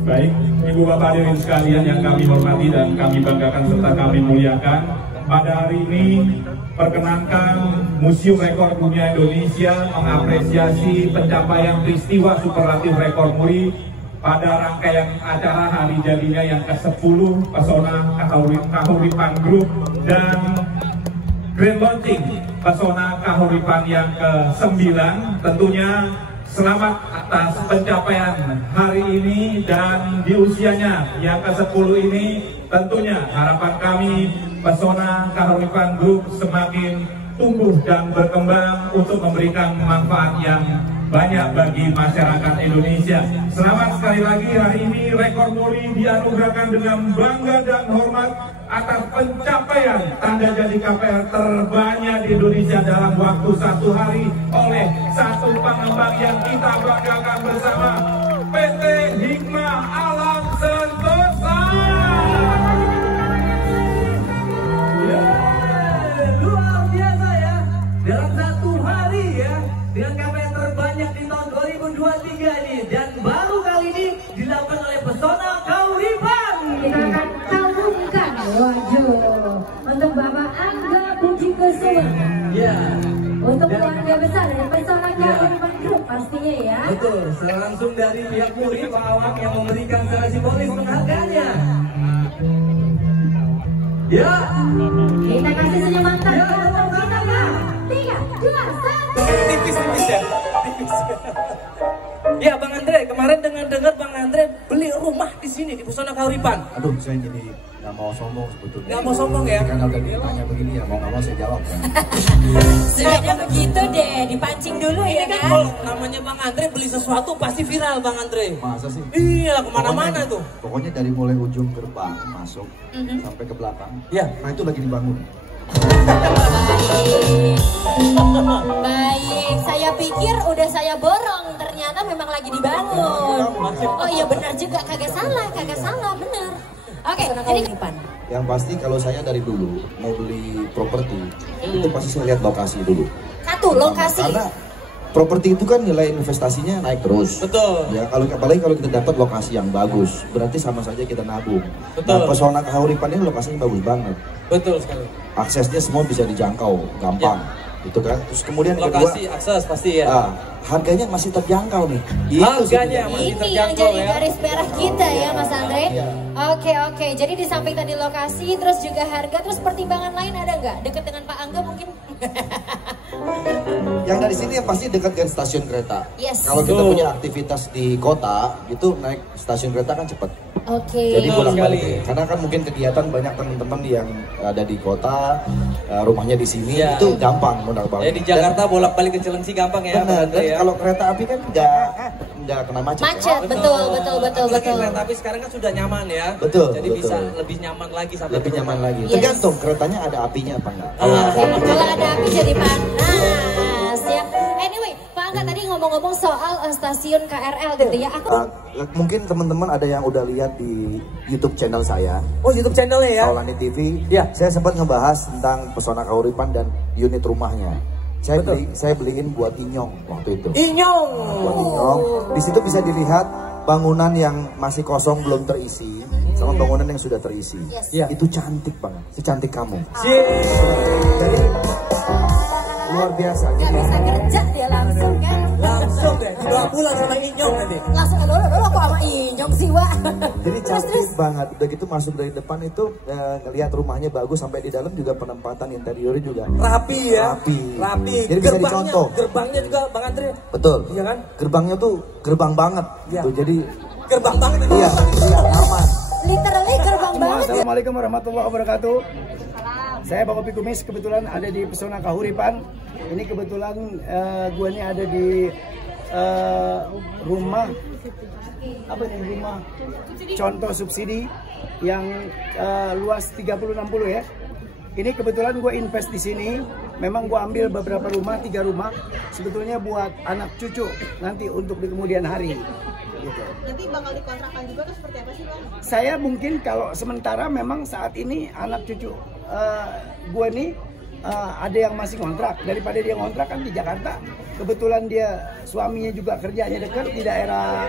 Baik, Ibu Bapak hadirin sekalian yang kami hormati dan kami banggakan serta kami muliakan, pada hari ini perkenankan Museum Rekor Dunia Indonesia mengapresiasi pencapaian peristiwa superlatif rekor muri pada rangkaian acara hari jadinya yang ke-10 Pesona Kahuripan Group dan Grand Launching Pesona Kahuripan yang ke-9. Tentunya selamat atas pencapaian hari ini dan di usianya yang ke-10 ini. Tentunya harapan kami Pesona Kahuripan Group semakin tumbuh dan berkembang untuk memberikan manfaat yang banyak bagi masyarakat Indonesia. Selamat sekali lagi, hari ini rekor muri dianugerahkan dengan bangga dan hormat atas pencapaian tanda jadi KPR terbanyak di Indonesia dalam waktu 1 hari oleh satu pengembang yang kita banggakan bersama, PT Hikmah Alam Sentosa. Luar biasa ya, dalam 1 hari ya, dengan KPR terbanyak di tahun 2023 ini, dan baru kali ini dilakukan oleh Pesona Kahuripan. Kita akan tabungkan wajah untuk Bapak Angga Puji Kusuma. Ya. Untuk keluarga besar dari Pesona Kahuripan Group pastinya ya. Betul, langsung dari pihak muri Pak Awang yang memberikan secara simbolis penghargaannya. Ya. Kita kasih senyum mantap. Ya, Kita ya. 3, 2, 1. Tipis-tipis ya. Tipis. Ya, Bang Andre, kemarin dengar Bang Andre beli rumah di sini di Pesona Kahuripan. Aduh, saya jadi nggak mau sombong sebetulnya. Nggak mau sombong ya? Karena udah ditanya begini ya, mau nggak mau saya jawab kan. Sudah begitu deh, dipancing dulu ya Ini kan kan. kalau namanya Bang Andre beli sesuatu pasti viral, Bang Andre. Masa sih? Iya, kemana-mana tuh. Pokoknya dari mulai ujung gerbang masuk sampai ke belakang. Ya. Nah itu lagi dibangun. Baik, saya pikir udah saya borong, ternyata memang lagi dibangun. Oh iya benar juga, kagak salah, benar. Oke, jadi Kahuripan. Yang pasti kalau saya dari dulu mau beli properti itu pasti saya lihat lokasi dulu. Satu, lokasi. Karena properti itu kan nilai investasinya naik terus. Betul. Ya apalagi kalau kita dapat lokasi yang bagus, berarti sama saja kita nabung. Betul. Nah, Pesona Kahuripan ini lokasinya bagus banget. Betul sekali. Aksesnya semua bisa dijangkau, gampang. Gitu kan. Terus kemudian yang kedua, Lokasi, akses pasti ya. harganya masih terjangkau nih. Harganya masih Ini yang terjangkau jadi ya. garis merah kita ya Mas Andre. Iya. Oke. Jadi di samping tadi lokasi, terus juga harga, terus pertimbangan lain ada nggak? Deket dengan Pak Angga mungkin? Yang dari sini yang pasti dekat dengan stasiun kereta. Yes. Kalau kita Betul. punya aktivitas di kota, itu naik stasiun kereta kan cepat. Oke. Jadi Betul bolak-balik. sekali. Karena kan mungkin kegiatan banyak teman-teman yang ada di kota, rumahnya di sini, Iya. itu gampang mudah banget. Di Jakarta bolak-balik ke Cilengsi gampang ya. Benar, Bang Andre, dan ya. kalau kereta api kan nggak kena macet. Macet, betul. Apalagi kereta api sekarang kan sudah nyaman ya. Betul, Jadi betul. bisa lebih nyaman lagi sampai Lebih ke nyaman rumah. lagi. Yes. Tergantung keretanya ada apinya apa enggak. Kalau ada api jadi panas ya. Anyway, Pak Angga tadi ngomong-ngomong soal stasiun KRL gitu ya. Aku Mungkin teman-teman ada yang udah lihat di YouTube channel saya, Oh, YouTube channelnya ya. Taulani TV. Ya. Saya sempat ngebahas tentang Pesona Kahuripan dan unit rumahnya. Betul. Saya beliin buat Inyong waktu itu. Inyong. Buat Inyong. Di situ bisa dilihat bangunan yang masih kosong belum terisi sama bangunan yang sudah terisi. Yes. Ya. Itu cantik banget, secantik kamu. Jadi Luar biasa. nggak bisa kerja dia langsung kan. langsung deh dibawa pulang sama Inyong nanti. Langsung dulu aku sama Inyong sih Wak. Jadi cantik banget. Udah gitu masuk dari depan itu ngelihat rumahnya bagus, sampai di dalam juga penempatan interiornya juga Rapi ya. Rapi. Jadi bisa dicontoh. Gerbangnya juga Bang Andre. Betul. Iya kan? Gerbangnya tuh gerbang banget. Iya. Gitu. Jadi Gerbang banget itu. iya, aman. Literally gerbang banget. Assalamualaikum warahmatullahi wabarakatuh. Saya Bang Opi Kumis, kebetulan ada di Pesona Kahuripan. Ini kebetulan gua ini ada di rumah apa nih, rumah contoh subsidi yang luas 30-60 ya. Ini kebetulan gue invest di sini. Memang gue ambil beberapa rumah, 3 rumah. Sebetulnya buat anak cucu nanti untuk di kemudian hari. Gitu. Nanti bakal dikontrakkan juga kan seperti apa sih Bang? Saya mungkin kalau sementara memang saat ini anak cucu gue nih ada yang masih kontrak. Daripada dia kontrak kan di Jakarta. Kebetulan dia suaminya juga kerjanya dekat di daerah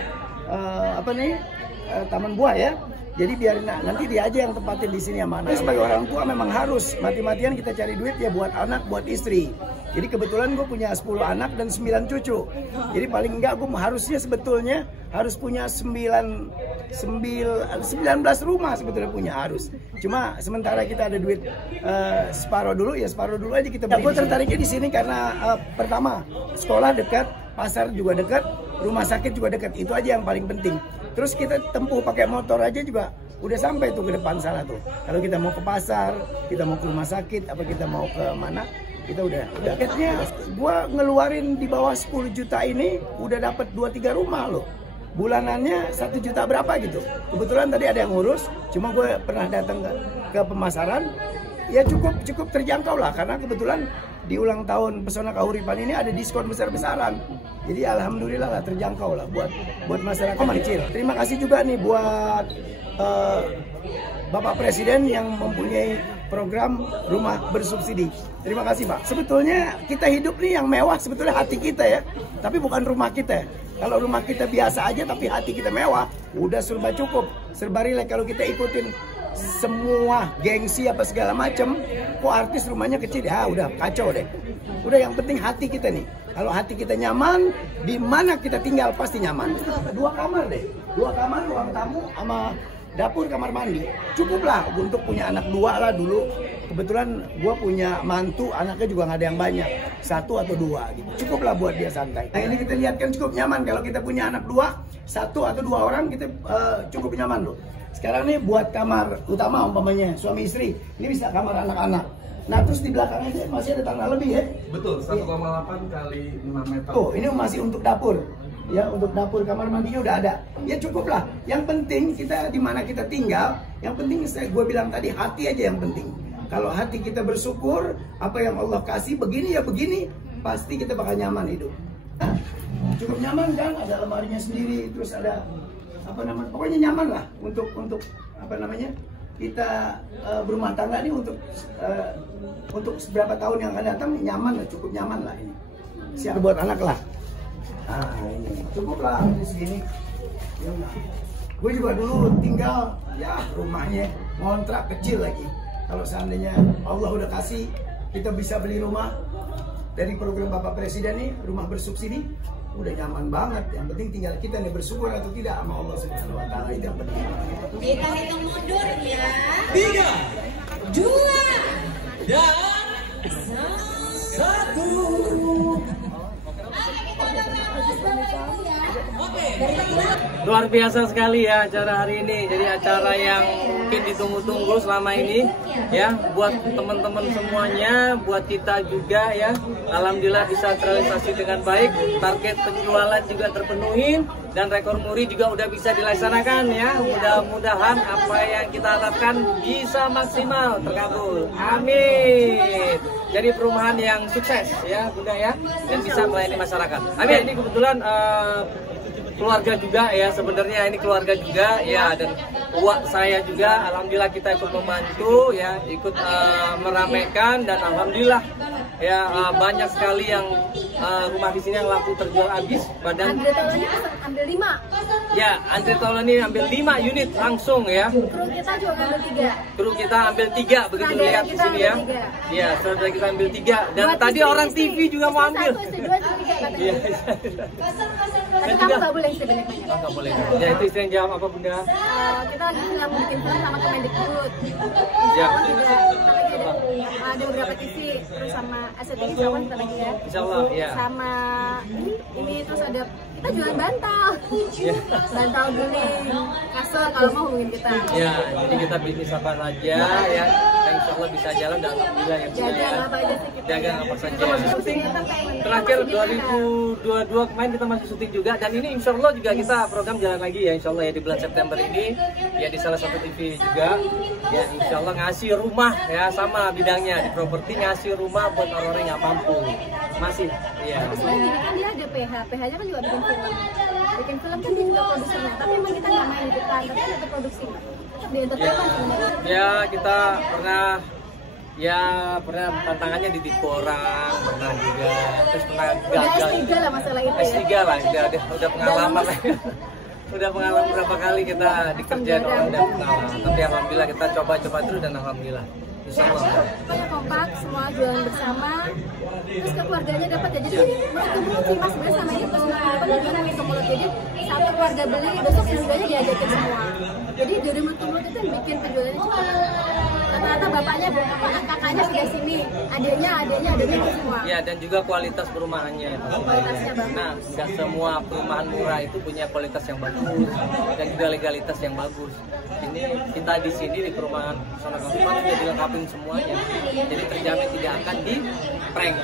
taman buah ya. Jadi biar nanti dia aja yang tempatin di sini yang mana. Sebagai orang tua memang harus mati-matian kita cari duit ya buat anak, buat istri. Jadi kebetulan gue punya 10 anak dan 9 cucu. Jadi paling enggak gue harusnya sebetulnya harus punya 19 rumah sebetulnya punya harus. Cuma sementara kita ada duit separuh dulu ya separuh dulu aja kita. Gue tertariknya di sini karena pertama sekolah dekat, pasar juga dekat, rumah sakit juga dekat. Itu aja yang paling penting. Terus kita tempuh pakai motor aja juga udah sampai tuh ke depan sana tuh. Kalau kita mau ke pasar, kita mau ke rumah sakit, apa kita mau ke mana, kita udah. Tiketnya gua ngeluarin di bawah 10 juta ini udah dapat 2-3 rumah loh. Bulanannya 1 juta berapa gitu. Kebetulan tadi ada yang ngurus, cuma gue pernah datang ke pemasaran. Ya cukup terjangkau lah karena kebetulan di ulang tahun Pesona Kahuripan ini ada diskon besar-besaran. Jadi alhamdulillah lah terjangkau lah buat masyarakat kecil. Terima kasih juga nih buat Bapak Presiden yang mempunyai program rumah bersubsidi. Terima kasih Pak. Sebetulnya kita hidup nih yang mewah sebetulnya hati kita ya, tapi bukan rumah kita. Kalau rumah kita biasa aja tapi hati kita mewah, udah serba cukup, serba rileks. Kalau kita ikutin semua gengsi apa segala macem, kok artis rumahnya kecil ya udah kacau deh. Udah yang penting hati kita nih. Kalau hati kita nyaman, di mana kita tinggal pasti nyaman. 2 kamar deh, 2 kamar, ruang tamu sama dapur kamar mandi. Cukup lah untuk punya anak 2 lah dulu. Kebetulan gue punya mantu, anaknya juga nggak ada yang banyak, 1 atau 2 gitu. Cukup lah buat dia santai. Nah ini kita lihat kan cukup nyaman. Kalau kita punya anak 2, 1 atau 2 orang kita cukup nyaman loh. Sekarang nih buat kamar utama umpamanya suami istri, ini bisa kamar anak-anak. Nah terus di belakangnya masih ada tanah lebih ya? Betul, 1,8 kali 6 meter. Oh ini masih untuk dapur. Ya untuk dapur kamar mandinya udah ada. Ya cukup lah. Yang penting kita di mana kita tinggal. Yang penting gue bilang tadi hati aja yang penting. Kalau hati kita bersyukur apa yang Allah kasih begini ya begini, pasti kita bakal nyaman hidup. Nah, cukup nyaman kan? Ada lemarinya sendiri, terus ada apa namanya? Pokoknya nyaman lah untuk apa namanya? Kita berumah tangga ini untuk beberapa tahun yang akan datang nyaman lah, cukup nyaman lah ini. Siap buat anak lah. Nah ini cukup lah di sini. Gue juga dulu tinggal ya rumahnya ngontrak kecil lagi. Kalau seandainya Allah udah kasih kita bisa beli rumah dari program Bapak Presiden nih, rumah bersubsidi, udah nyaman banget. Yang penting tinggal kita nih bersyukur atau tidak sama Allah Subhanahu Wa Taala, itu yang penting. Kita hitung mundur ya. 3, 2, dan 1. Luar biasa sekali ya acara hari ini. Jadi acara yang mungkin ditunggu-tunggu selama ini ya, buat teman-teman semuanya, buat kita juga ya. Alhamdulillah bisa terrealisasi dengan baik. Target penjualan juga terpenuhi dan rekor muri juga udah bisa dilaksanakan ya. Mudah-mudahan apa yang kita harapkan bisa maksimal terkabul. Amin. Jadi perumahan yang sukses ya Bunda ya, dan bisa melayani masyarakat. Amin. Ini kebetulan keluarga juga ya, sebenarnya ini keluarga juga ya, dan uak saya juga alhamdulillah kita ikut membantu ya, ikut meramaikan, dan alhamdulillah ya banyak sekali yang rumah di sini yang laku terjual habis. Padahal ambil 5. ya, Andre Taulani ambil 5 unit langsung ya. Kru kita juga ambil 3. Kru kita ambil 3 begitu lihat di sini ya. Ya, saudara kita ambil 3 dan tadi orang TV juga mau ambil. Iya. Tapi kamu nggak boleh istri banyak-banyak. Nggak boleh. Ya itu istri yang jawab apa Bunda? Kita lagi bikin film sama Kemendikbud. Ya. Ada beberapa TV, terus sama SCTV sama kita lagi ya. Insyaallah ya. Sama ini terus ada kita jualan bantal. Bantal guling, kasur kalau mau hubungin kita. Ya, jadi kita bisnis apa saja ya. Insya Allah bisa jalan dan alhamdulillah yang Dagang apa aja sih kita. Dagang apa saja. Syuting terakhir 2022 kemarin kita masih syuting juga, dan ini insya Allah juga kita program jalan lagi ya, insya Allah ya di bulan September ini ya, di salah satu TV juga ya, insya Allah ngasih rumah ya, sama bidangnya di properti, ngasih rumah buat orang-orang yang mampu masih ya. Selain ini kan dia ada PH-nya kan juga bikin film kan dia juga produsernya, tapi emang kita nggak main di depan, tapi ada produksi di entertainment sebenarnya. Ya kita pernah tantangannya di orang, pernah juga, terus pernah gagal. S3 lah masalah itu ya. S3 lah, udah pengalaman lah. udah pengalaman berapa kali kita dikerjain orang udah pengalaman. Tapi alhamdulillah kita coba-coba terus dan alhamdulillah. Insya Allah. Pokoknya kompak, semua jualan bersama. Terus keluarganya dapat ya. Jadi mulut ke mulut sih mas, sebenarnya sama itu. Pemikiran itu mulut. Jadi satu keluarga beli, besok keluarganya diajakin semua. Jadi dari mulut ke mulut itu yang bikin penjualannya cepat. Rata-rata bapaknya, kakaknya sudah sini, adanya semua. Ya, dan juga kualitas perumahannya. Kualitasnya bagus. Nah, nggak semua perumahan murah itu punya kualitas yang bagus dan juga legalitas yang bagus. Ini kita di sini di perumahan Pesona Kang Ripar sudah dilengkapi semuanya. Jadi terjamin tidak akan di prank.